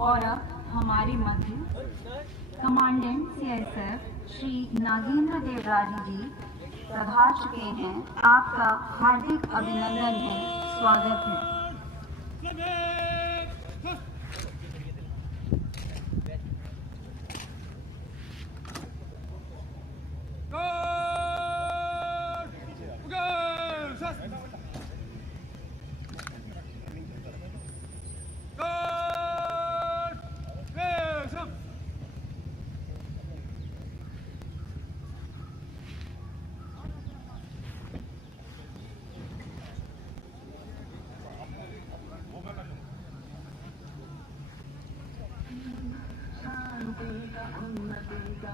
और अब हमारे मध्य कमांडेंट सीआईएसएफ श्री नागेंद्र देवराजी जी पधार चुके हैं। आपका हार्दिक अभिनंदन है, स्वागत है।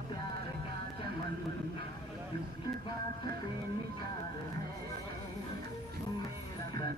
प्यार का चमन इसके बात से निसार है मेरा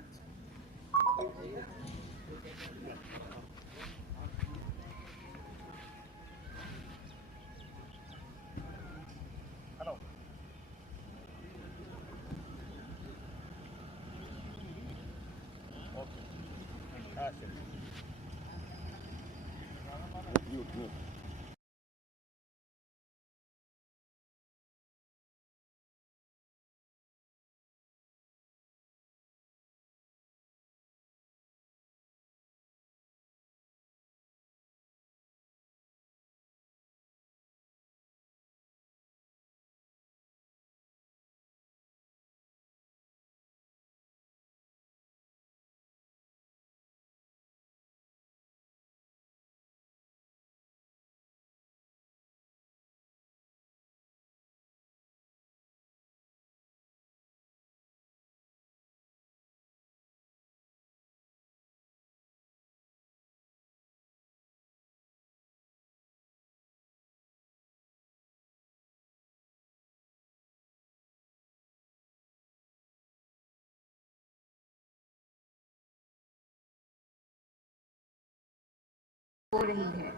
हो रही है।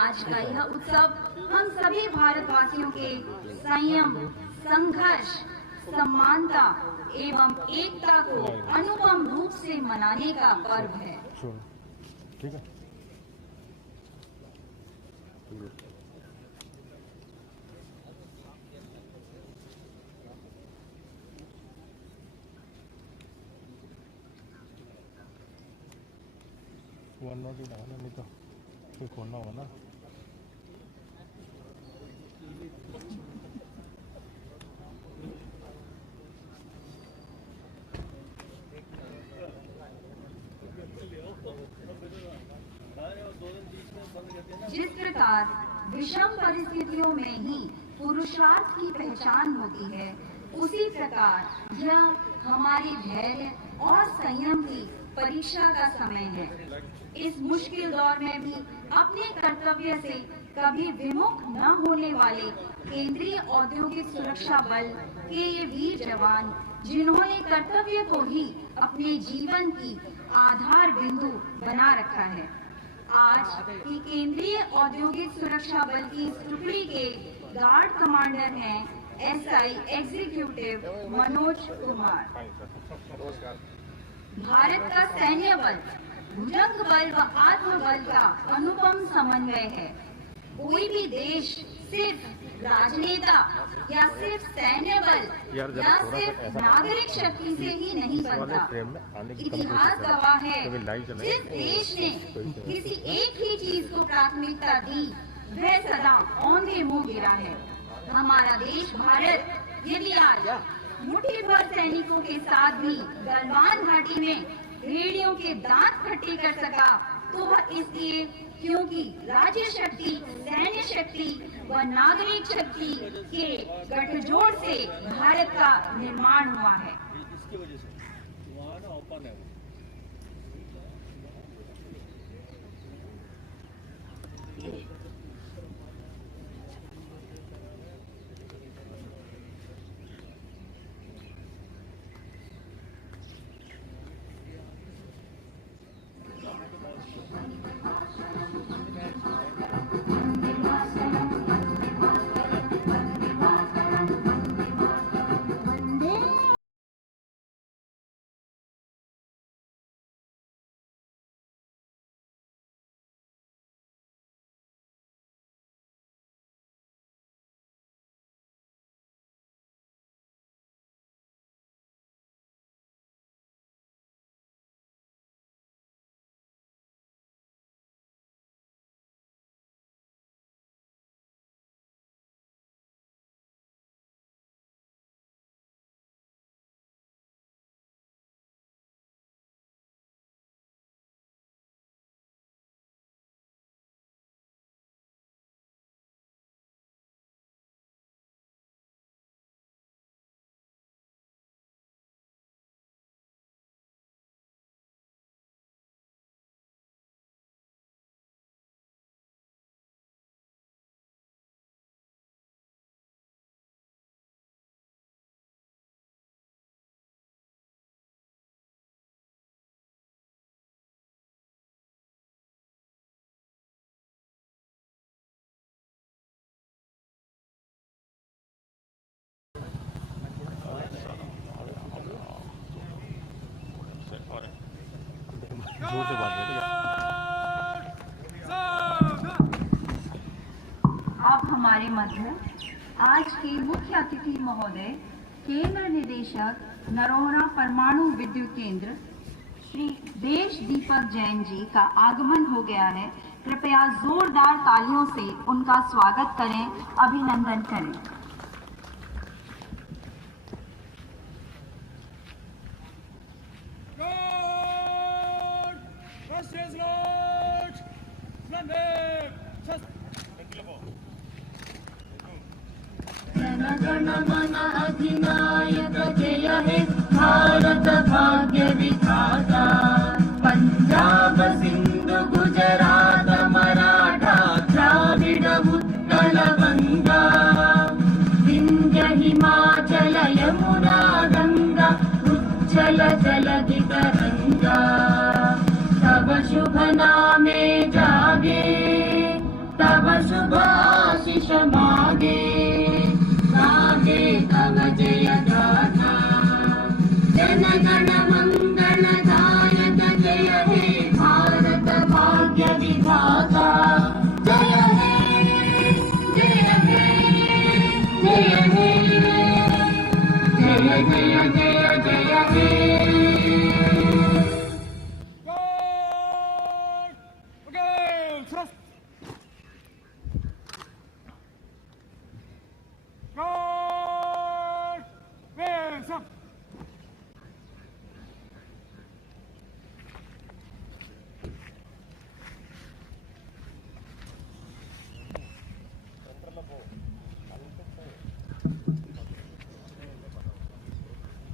आज का यह उत्सव हम सभी भारतवासियों के संयम, संघर्ष, समानता एवं एकता को अनुपम रूप से मनाने का पर्व है। ठीक है। वरना भी ना नहीं तो कोई खोलना होगा ना। जिस प्रकार विषम परिस्थितियों में ही पुरुषार्थ की पहचान होती है, उसी प्रकार यह हमारे धैर्य और संयम की परीक्षा का समय है। इस मुश्किल दौर में भी अपने कर्तव्य से कभी विमुख न होने वाले केंद्रीय औद्योगिक सुरक्षा बल के ये वीर जवान, जिन्होंने कर्तव्य को ही अपने जीवन की आधार बिंदु बना रखा है, आज की केंद्रीय औद्योगिक सुरक्षा बल की टुकड़ी के गार्ड कमांडर हैं एसआई एग्जीक्यूटिव मनोज कुमार। भारत का सैन्य बल भुजंग बल व आत्म बल का अनुपम समन्वय है। कोई भी देश सिर्फ राजनेता या सिर्फ सैन्य बल या सिर्फ नागरिक शक्ति से ही नहीं बनता। इतिहास गवाह है, जिस देश ने किसी एक ही चीज को प्राथमिकता दी, वह सदा औंधे मुंह गिरा है। हमारा देश भारत यदि आज मुट्ठी भर सैनिकों के साथ भी गलवान घाटी में भेड़ियों के दांत खट्टे कर सका, तो वह इसलिए क्योंकि राज्य शक्ति, सैन्य शक्ति व नागरिक शक्ति के गठजोड़ से भारत का निर्माण हुआ है। जोर से बात करें। अब हमारे मध्य आज के मुख्य अतिथि महोदय केंद्र निदेशक नरोरा परमाणु विद्युत केंद्र श्री देश दीपक जैन जी का आगमन हो गया है। कृपया जोरदार तालियों से उनका स्वागत करें, अभिनंदन करें। जन गण मन अधिनायक जय हे भारत भाग्य विधाता। पंजाब सिंधु गुजरात मराठा द्राविड उत्कल गंगा। विंध्य हिमाचल यमुना गंगा उज्जल जलधि तरंगा। तब शुभ नामे जागे तब शुभ आशीष मागे। गाहे तव जय गाथा जन गण मंगल दायक जय हे भारत भाग्य विधाता। जय हे जय हे जय हे जय जय जय जय हे।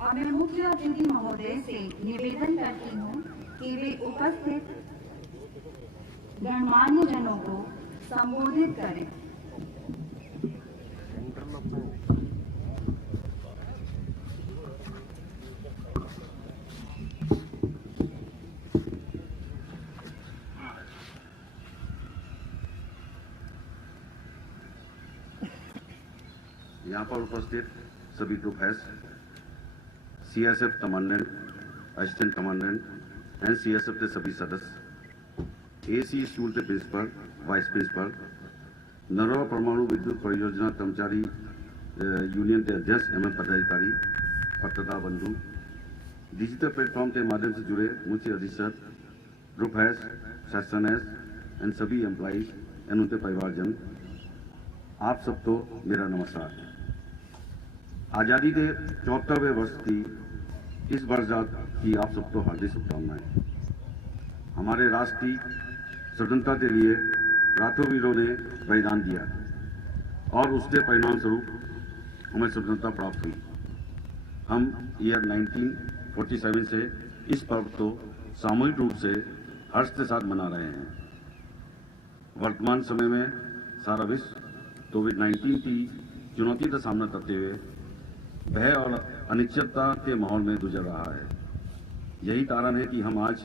अब मैं मुख्य अतिथि महोदय से निवेदन करती हूँ कि वे उपस्थित गणमान्य जनों को संबोधित करें। यहाँ पर उपस्थित सभी group heads, CSF commandant, assistant commandant and CSF के सभी सदस्य, एसी स्कूल के प्रिंसिपल, वाइस प्रिंसिपल, नरोरा परमाणु विद्युत परियोजना कर्मचारी यूनियन के अध्यक्ष एवं पदाधिकारी, पत्रकार बंधु, डिजिटल प्लेटफॉर्म के माध्यम से जुड़े मुख्य अधीक्षक, group heads, section heads and सभी एम्प्लॉइज एंड उनके परिवारजन, आप सबको मेरा नमस्कार। आज़ादी के 74वें वर्ष की इस वर्षगांठ की आप सबको हार्दिक शुभकामनाएं। हमारे राष्ट्र की स्वतंत्रता के लिए लाखों वीरों ने बलिदान दिया और उसके परिणाम स्वरूप हमें स्वतंत्रता प्राप्त हुई। हम ईयर 1947 से इस पर्व को सामूहिक रूप से हर्ष के साथ मना रहे हैं। वर्तमान समय में सारा विश्व कोविड-19 की चुनौती का सामना करते हुए भय और अनिश्चितता के माहौल में गुजर रहा है। यही कारण है कि हम आज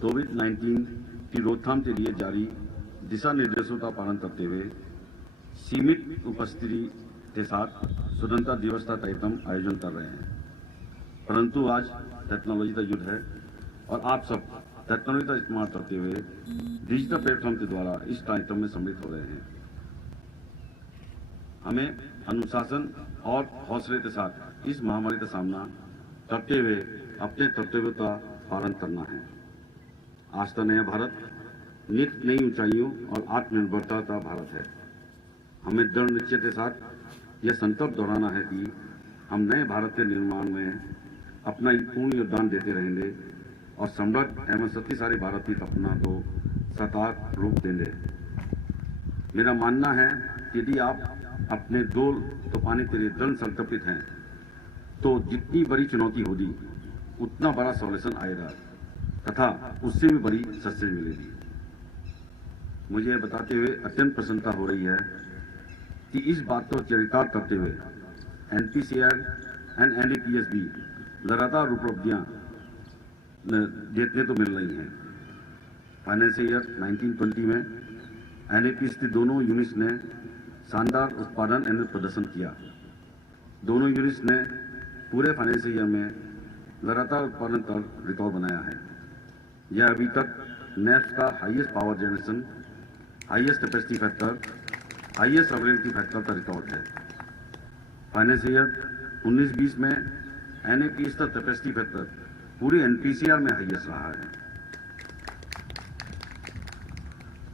कोविड-19 की रोकथाम के लिए जारी दिशा निर्देशों का पालन करते हुए सीमित उपस्थिति के साथ स्वतंत्रता दिवस का कार्यक्रम आयोजन कर रहे हैं। परंतु आज टेक्नोलॉजी का युग है और आप सब टेक्नोलॉजी का इस्तेमाल करते हुए डिजिटल प्लेटफॉर्म के द्वारा इस कार्यक्रम में सम्मिलित हो रहे हैं। हमें अनुशासन और हौसले के साथ इस महामारी का सामना करते हुए अपने कर्तव्यों का पालन करना है। आज का नया भारत नित नई ऊंचाइयों और आत्मनिर्भरता का भारत है। हमें दृढ़ निश्चय के साथ यह संकल्प दोहराना है कि हम नए भारत के निर्माण में अपना पूर्ण योगदान देते रहेंगे और समृद्ध एवं शक्तिशाली भारत की कल्पना को साकार रूप देंगे। मेरा मानना है कि यदि आप अपने गोल को पाने के लिए दृढ़ संकल्पित हैं तो जितनी बड़ी चुनौती होगी उतना बड़ा सॉल्यूशन आएगा तथा उससे भी बड़ी सक्सेस मिलेगी। मुझे बताते हुए अत्यंत प्रसन्नता हो रही है कि इस बात को चरितार्थ करते हुए एनपीसीआर एंड एनईपीएस भी लगातार उपलब्धियां देखने को मिल रही हैं। फाइनेंशियल ईयर 1920 में एनईपीएस की दोनों यूनिट्स ने शानदार उत्पादन एवं प्रदर्शन किया। दोनों यूनिट्स ने पूरे फाइनेंशियल ईयर में लगातार उत्पादन कर रिकॉर्ड बनाया है। यह अभी तक नेफ्ट का highest power generation, highest capacity factor, highest availability factor का रिकॉर्ड है। फाइनेंशियल ईयर 19-20 में एनएपीएस का कैपेसिटी फैक्टर पूरे एनपीसीआर में हाईएस्ट रहा है।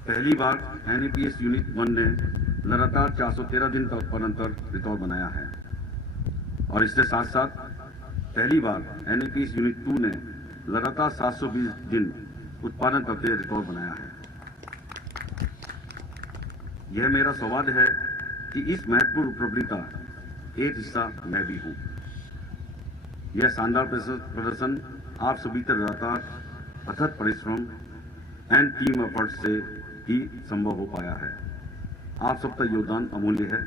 पहली बार एनएपीएस यूनिट 1 ने लगातार 413 दिन का उत्पादन कर रिकॉर्ड बनाया है और इसके साथ साथ पहली बार एनएपीएस यूनिट 2 ने लगातार 720 दिन उत्पादन करके रिकॉर्ड बनाया है। यह मेरा सौभाग्य है कि इस महत्वपूर्ण उपलब्धि का एक हिस्सा मैं भी हूं। यह शानदार प्रदर्शन आप सभी के लगातार अथक परिश्रम एंड टीम एफर्ट से ही संभव हो पाया है। आप सबका योगदान अमूल्य है।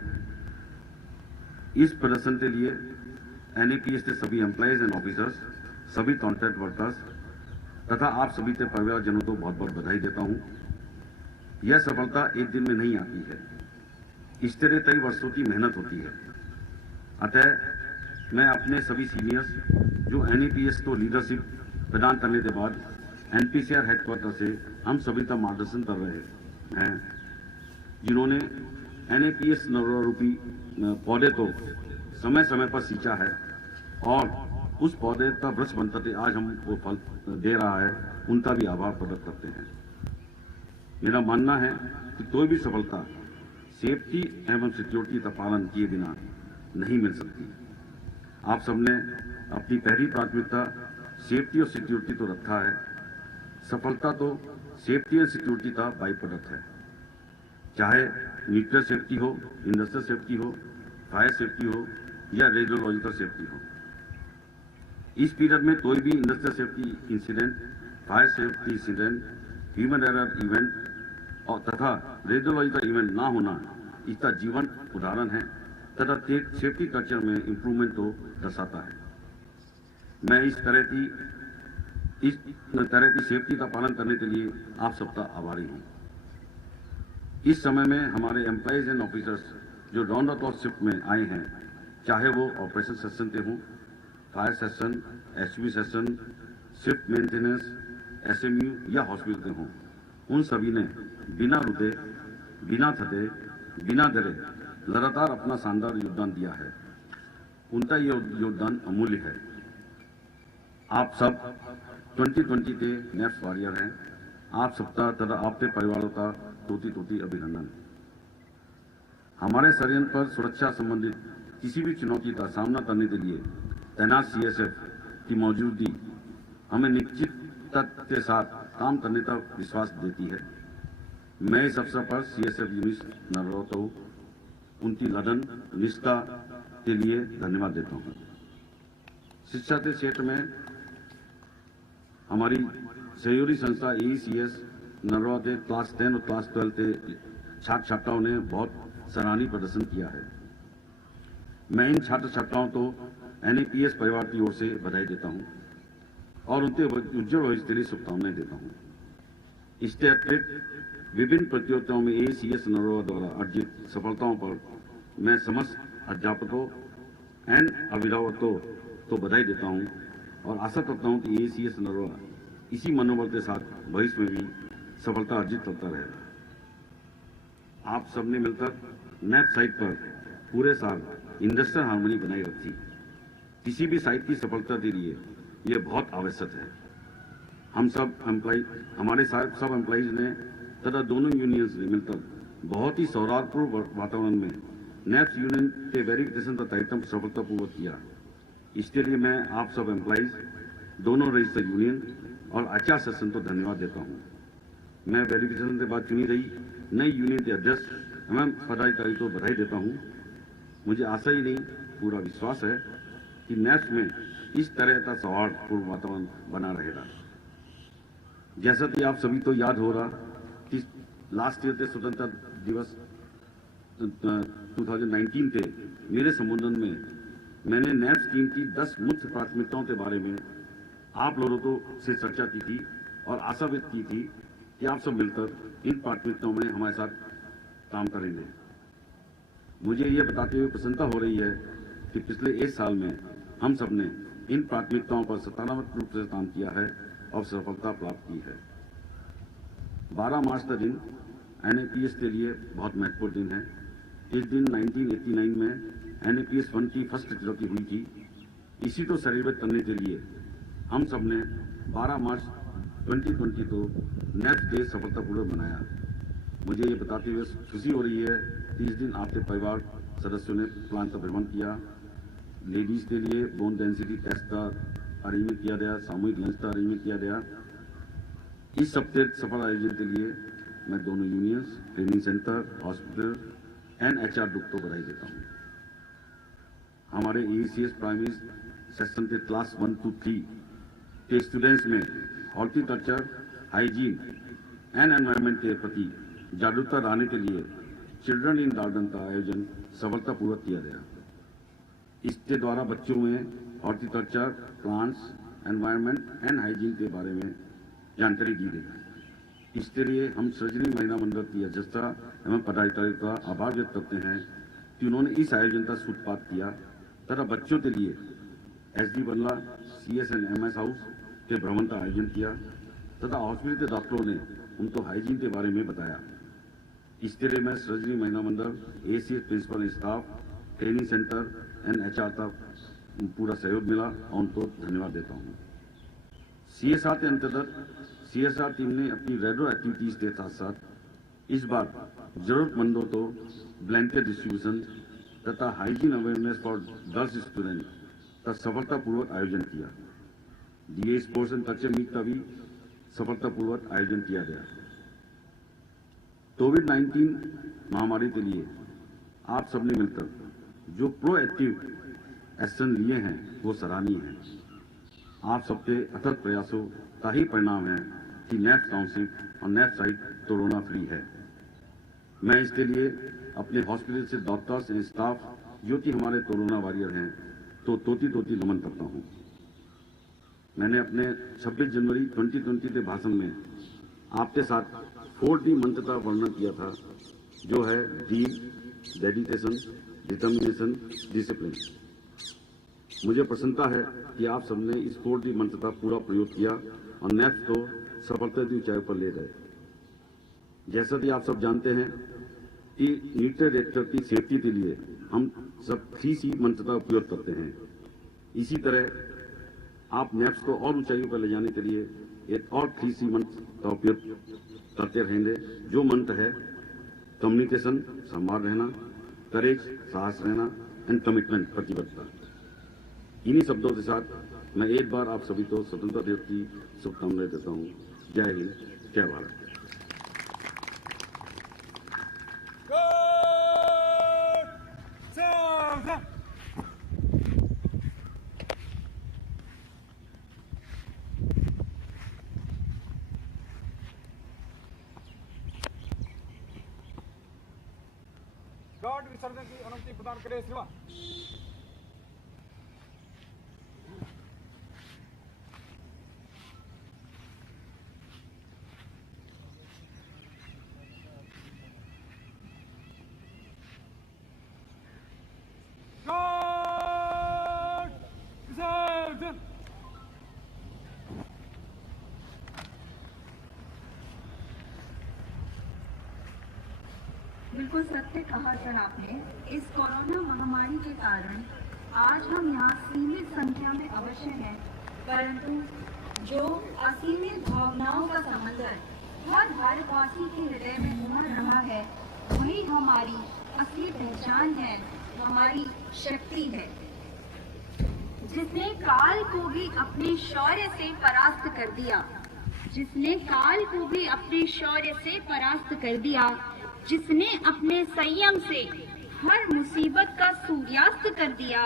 इस प्रदर्शन के लिए एनएपीएस के सभी एम्प्लॉइज एंड ऑफिसर्स, सभी कॉन्ट्रैक्ट वर्कर्स तथा आप सभी के परिवारजनों को बहुत बहुत बधाई देता हूं। यह सफलता एक दिन में नहीं आती है, इसके लिए कई वर्षों की मेहनत होती है। अतः मैं अपने सभी सीनियर्स जो एनएपीएस को लीडरशिप प्रदान करने के बाद एनपीसीआर हेडक्वार्टर से हम सभी का मार्गदर्शन कर रहे हैं, जिन्होंने एनएपीएस नरोरा रूपी पौधे को समय समय पर सींचा है और उस पौधे का वृक्ष बनकर के आज हमको फल दे रहा है, उनका भी आभार प्रकट करते हैं। मेरा मानना है कि कोई भी सफलता सेफ्टी एवं सिक्योरिटी का पालन किए बिना नहीं मिल सकती। आप सबने अपनी पहली प्राथमिकता सेफ्टी और सिक्योरिटी तो रखा है। सफलता तो सेफ्टी एंड सिक्योरिटी का बाई प्रोडक्ट है, चाहे न्यूक्लियर सेफ्टी हो, इंडस्ट्रियल सेफ्टी हो, फायर सेफ्टी हो या रेडियोलॉजिकल सेफ्टी हो। इस पीरियड में कोई भी industrial safety incident, fire safety incident, human error event और तथा रेडियोलॉजिकल इवेंट ना होना इसका जीवन उदाहरण है तथा सेफ्टी कल्चर में इंप्रूवमेंट को दर्शाता है। मैं इस तरह की सेफ्टी का पालन करने के लिए आप सबका आभारी हूं। इस समय में हमारे एम्प्लॉइज एंड ऑफिसर्स जो राउंड द क्लॉक शिफ्ट में आए हैं, चाहे वो ऑपरेशन सेक्शन के हों, fire section, SP section, shift maintenance, SMU या हॉस्पिटल के हों, उन सभी ने बिना रुके, बिना थके, बिना डरे लगातार अपना शानदार योगदान दिया है। उनका यह योगदान अमूल्य है। आप सब 2020 के नेफ्ट वॉरियर हैं। आप सबका तथा आपके परिवारों का कोटि अभिनंदन। हमारे षड्यंत्र पर सुरक्षा संबंधित किसी भी चुनौती का सामना करने के लिए तैनात सीएसएफ की मौजूदगी हमें निश्चितता के साथ काम करने का विश्वास देती है। मैं इस अवसर पर सीएसएफ यूनिट नरोरा को उनकी लगन निष्ठा के लिए धन्यवाद देता हूं। शिक्षा के क्षेत्र में हमारी सहयोगी संस्था एईसीएस नरोरा के क्लास 10 और क्लास 12 के छात्र छात्राओं ने बहुत सराहनीय प्रदर्शन किया है। मैं इन छात्र छात्राओं को एनएपीएस परिवार की ओर से बधाई देता हूं और उनके उज्जवल भविष्य के लिए शुभकामनाएं देता हूं। इसके अतिरिक्त विभिन्न प्रतियोगिताओं में एईसीएस नरोरा द्वारा अर्जित सफलताओं पर मैं समस्त अध्यापकों एंड अभिभावकों को बधाई देता हूं और आशा करता हूं कि एईसीएस नरोरा इसी मनोबल के साथ भविष्य में भी सफलता अर्जित करता रहेगा। आप सबने मिलकर नेफ्ट साइट पर पूरे साल इंडस्ट्रियल हार्मनी बनाई रखी। किसी भी साइट की सफलता के लिए यह बहुत आवश्यक है। हम सब हमारे सब एम्प्लॉइज ने तथा दोनों यूनियंस ने मिलकर बहुत ही सौहार्दपूर्ण वातावरण में नेफ्ट यूनियन के वेरिफिकेशन का कार्यक्रम सफलतापूर्वक किया। इसके लिए मैं आप सब एम्प्लॉइज, दोनों रजिस्टर यूनियन और आचार सेशन को धन्यवाद देता हूं। मैं वेरिफिकेशन के बाद चुनी गई नई यूनियन के अध्यक्ष एवं पदाधिकारी को बधाई देता हूं। मुझे आशा ही नहीं, पूरा विश्वास है कि नेफ्ट में इस तरह का सौहार्दपूर्ण वातावरण बना रहेगा। जैसा कि आप सभी को याद होगा कि लास्ट ईयर के स्वतंत्रता दिवस 2019 के मेरे संबोधन में मैंने नेफ्ट स्कीम की 10 मुख्य प्राथमिकताओं के बारे में आप लोगों को से चर्चा की थी और आशा व्यक्त की थी कि आप सब मिलकर इन प्राथमिकताओं में हमारे साथ काम करेंगे। मुझे यह बताते हुए प्रसन्नता हो रही है कि पिछले 1 साल में हम सब ने इन प्राथमिकताओं पर सकारात्मक रूप से काम किया है और सफलता प्राप्त की है। 12 मार्च का दिन NAPS के लिए बहुत महत्वपूर्ण दिन है। इस दिन 1989 में NAPS 1 की फर्स्ट तिथि हुई थी। इसी को सेलिब्रेट करने के लिए हम सब ने 12 मार्च 2020 को नेप्स डे सफलतापूर्वक मनाया। मुझे ये बताते हुए खुशी हो रही है कि इस दिन आपके परिवार सदस्यों ने प्लांट का भ्रमण किया। लेडीज के लिए बोन डेंसिटी टेस्ट का अरेंजमेंट किया गया, सामूहिक लंच का अरेंजमेंट किया गया। इस सप्ताह सफल आयोजन के लिए मैं दोनों unions, training centre, hospital and HR group को बधाई देता हूँ। हमारे AECS प्राइमरी सेक्शन के क्लास 1 to 3 के स्टूडेंट्स में हॉर्टिकल्चर, हाइजीन एंड एनवायरनमेंट के प्रति जागरूकता लाने के लिए चिल्ड्रन इन गार्डन का आयोजन सफलतापूर्वक किया गया। इसके द्वारा बच्चों में horticulture, plants, environment and hygiene के बारे में जानकारी दी गई। इसके लिए हम सृजनी महिला मंडल की अध्यक्षा एवं पदाधिकारी का आभार व्यक्त करते हैं कि उन्होंने इस आयोजन का सूत्रपात किया तथा बच्चों के लिए SD Bangla, CS and MS house के भ्रमण का आयोजन किया तथा हॉस्पिटल के डॉक्टरों ने उनको हाइजीन के बारे में बताया। इसके लिए मैं Srijani Mahila Mandal, ACS principal staff, training centre and HR का पूरा सहयोग मिला और उनको धन्यवाद देता हूँ। CSR के अंतर्गत CSR टीम ने अपनी रेगुलर एक्टिविटीज के साथ साथ इस बार जरूरतमंदों को ब्लैंकेट डिस्ट्रीब्यूशन तथा hygiene awareness for girls student का सफलतापूर्वक आयोजन किया। DA sports and culture meet का भी सफलतापूर्वक आयोजन किया गया। कोविड-19 महामारी के लिए आप सबने मिलकर जो प्रोएक्टिव एक्शन लिए हैं वो सराहनीय है। आप सबके अथक प्रयासों का ही परिणाम है कि नेप्स टाउनशिप और नेप्स साइट कोरोना फ्री है। मैं इसके लिए अपने हॉस्पिटल से डॉक्टर्स एंड स्टाफ जो कि हमारे कोरोना वॉरियर हैं तो तोती नमन करता हूँ। मैंने अपने 26 जनवरी 2020 के भाषण में आपके साथ 4D मंत्र का वर्णन किया था, जो है ड्रीम, डेडिकेशन, डिटर्मिनेशन, डिसिप्लिन। मुझे प्रसन्नता है कि आप सबने इस 4D मंत्र का पूरा प्रयोग किया और नेप्स को सफलता की ऊंचाई पर ले गए। जैसा कि आप सब जानते हैं कि न्यूक्लियर रिएक्टर की सेफ्टी के लिए हम सब 3C मंत्र का उपयोग करते हैं। इसी तरह आप नेप्स को और ऊंचाइयों पर ले जाने के लिए एक और 3C मंत्र का उपयोग करते रहेंगे, जो मंत्र है कम्युनिकेशन, संवाद रहना, करेज, साहस रहना एंड कमिटमेंट, प्रतिबद्धता। इन्हीं शब्दों के साथ मैं एक बार आप सभी को स्वतंत्रता दिवस की शुभकामनाएं देता हूँ। जय हिंद, जय भारत। गॉड विसर्जन की अनुमति प्रदान करे श्रीमान। गॉड विसर्जन। बिल्कुल सत्य कहा सर आपने। इस कोरोना महामारी के कारण आज हम यहाँ सीमित संख्या में अवश्य हैं, परंतु जो असीमित भावनाओं का समंदर हर भारतवासी के हृदय में उमड़ रहा है, वही हमारी असली पहचान है, हमारी शक्ति है। जिसने काल को भी अपने शौर्य से परास्त कर दिया, जिसने काल को भी अपने शौर्य से परास्त कर दिया, जिसने अपने संयम से हर मुसीबत का सूर्यास्त कर दिया,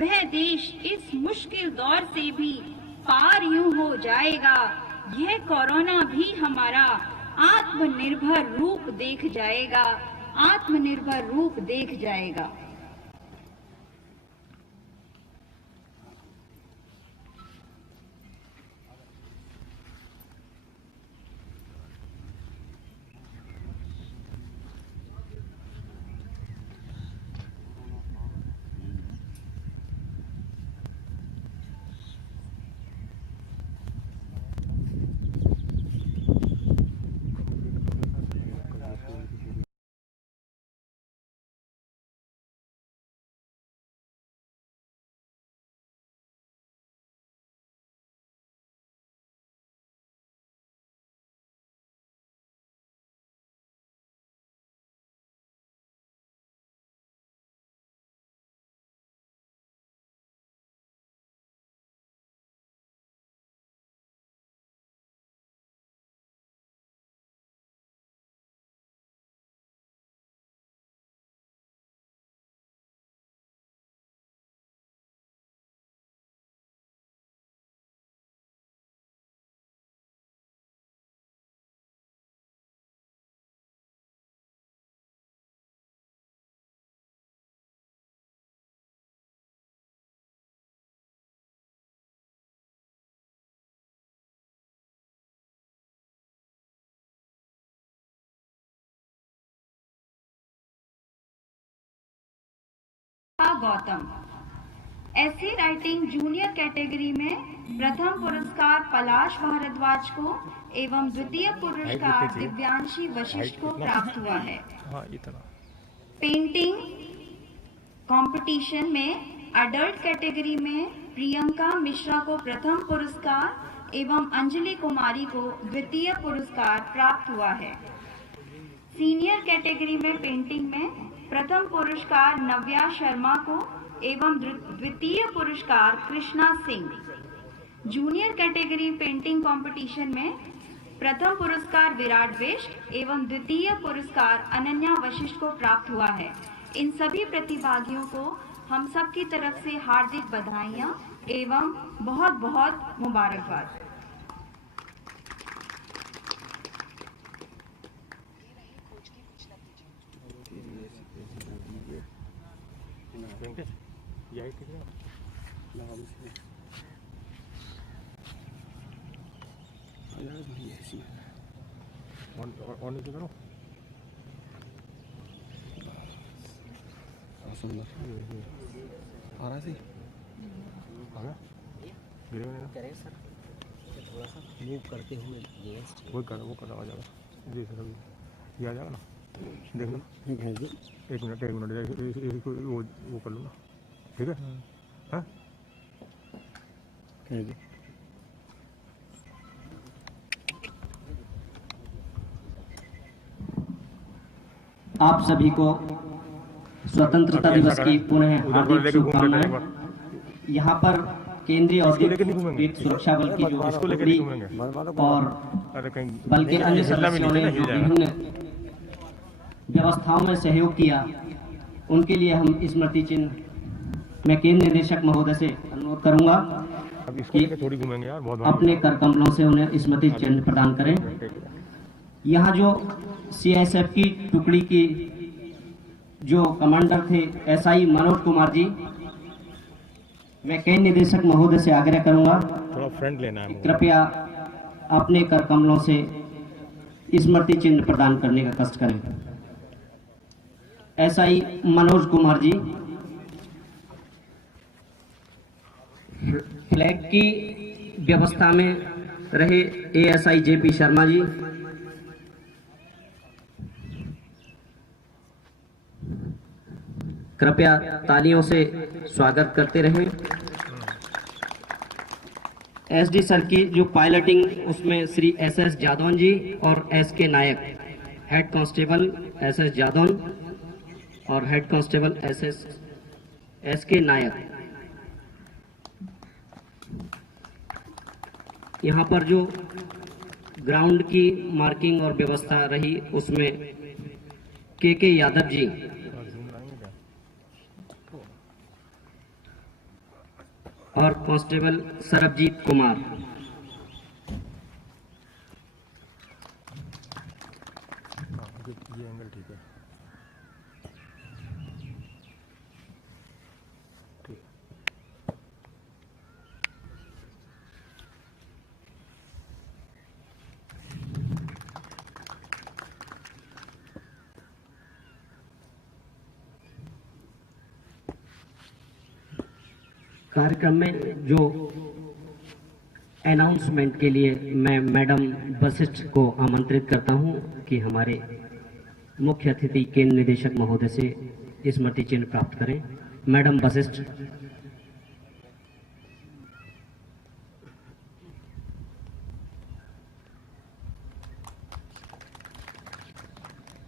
वह देश इस मुश्किल दौर से भी पार यूं हो जाएगा। यह कोरोना भी हमारा आत्मनिर्भर रूप देख जाएगा, आत्मनिर्भर रूप देख जाएगा। गौतम। ऐसे राइटिंग जूनियर कैटेगरी में प्रथम पुरस्कार पलाश भारद्वाज को एवं द्वितीय पुरस्कार दिव्यांशी वशिष्ठ को प्राप्त हुआ है। हाँ इतना। पेंटिंग कंपटीशन में अडल्ट कैटेगरी में प्रियंका मिश्रा को प्रथम पुरस्कार एवं अंजलि कुमारी को द्वितीय पुरस्कार प्राप्त हुआ है। सीनियर कैटेगरी में पेंटिंग में प्रथम पुरस्कार नव्या शर्मा को एवं द्वितीय पुरस्कार Krishna Singh. Junior category painting competition में प्रथम पुरस्कार विराट वेस्ट एवं द्वितीय पुरस्कार अनन्या वशिष्ठ को प्राप्त हुआ है। इन सभी प्रतिभागियों को हम सब की तरफ से हार्दिक बधाइयां एवं बहुत बहुत मुबारकबाद। यही ठीक है। और नीचे करो। सुंदर आ रहा है आ गया गिरेगा सर। थोड़ा सा मूव करते हुए वो कर आ जाएगा जी सर। अभी ये आ जाएगा ना, देख लो। एक मिनट वो कर लो ना, ठीक है। हाँ आप सभी को स्वतंत्रता दिवस की पुनः हार्दिक शुभकामनाएं। यहाँ पर केंद्रीय औद्योगिक सुरक्षा बल की जो टुकड़ी और बल के अन्य सदस्यों ने जो विभिन्न व्यवस्थाओं में सहयोग किया, उनके लिए हम स्मृति चिन्ह मैं केंद्र निदेशक महोदय से अनुरोध करूंगा कि अपने कर कमलों से उन्हें स्मृति चिन्ह प्रदान करें। यहाँ जो सीआईएसएफ की टुकड़ी की जो कमांडर थे एसआई मनोज कुमार जी, मैं केंद्र निदेशक महोदय से आग्रह करूंगा थोड़ा फ्रंट लेना है, कृपया अपने कर कमलों से स्मृति चिन्ह प्रदान करने का कष्ट करें। एसआई मनोज कुमार जी, फ्लैग की व्यवस्था में रहे एएसआई जेपी शर्मा जी, कृपया तालियों से स्वागत करते रहें। एसडी सर की जो पायलटिंग उसमें श्री एसएस जादौन जी और एसके नायक, हेड कांस्टेबल एसएस जादौन और हेड कांस्टेबल एसके नायक। यहाँ पर जो ग्राउंड की मार्किंग और व्यवस्था रही उसमें के यादव जी, और कांस्टेबल सरबजीत कुमार। ये एंगल ठीक है। कार्यक्रम में जो अनाउंसमेंट के लिए मैं मैडम वशिष्ठ को आमंत्रित करता हूं कि हमारे मुख्य अतिथि केंद्र निदेशक महोदय से स्मृति चिन्ह प्राप्त करें। मैडम वशिष्ठ।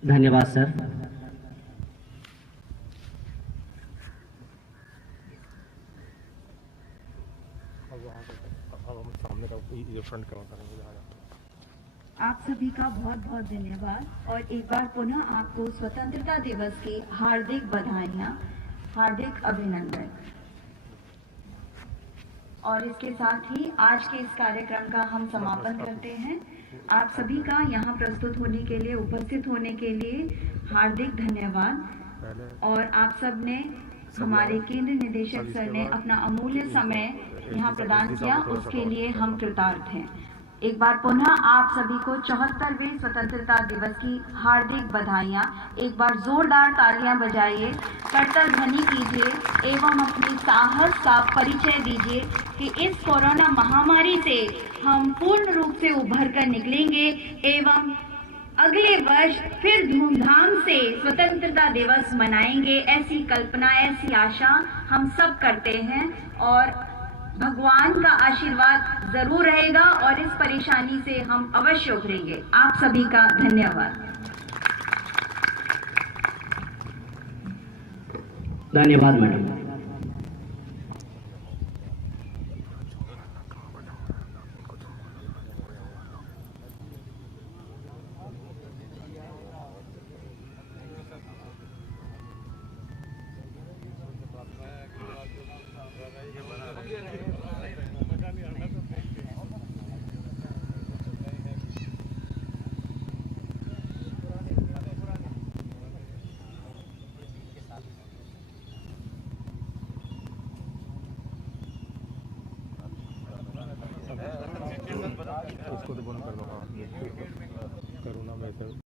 धन्यवाद सर। आप सभी का बहुत बहुत धन्यवाद और एक बार पुनः आपको स्वतंत्रता दिवस की हार्दिक बधाइयाँ, हार्दिक अभिनंदन। और इसके साथ ही आज के इस कार्यक्रम का हम समापन करते हैं। आप सभी का यहाँ प्रस्तुत होने के लिए, उपस्थित होने के लिए हार्दिक धन्यवाद। और आप सब ने, हमारे केंद्र निदेशक सर ने अपना अमूल्य समय यहाँ प्रदान किया, उसके लिए हम कृतार्थ हैं। एक बार पुनः आप सभी को 74वें स्वतंत्रता दिवस की हार्दिक बधाइयाँ। एक बार जोरदार तालियां बजाइए, करतल ध्वनि कीजिए एवं अपने साहस का परिचय दीजिए कि इस कोरोना महामारी से हम पूर्ण रूप से उभर कर निकलेंगे एवं अगले वर्ष फिर धूमधाम से स्वतंत्रता दिवस मनाएंगे। ऐसी कल्पना, ऐसी आशा हम सब करते हैं और भगवान का आशीर्वाद जरूर रहेगा और इस परेशानी से हम अवश्य उभरेंगे। आप सभी का धन्यवाद। धन्यवाद मैडम। उसको तो बंद कर दो। हाँ, कोरोना में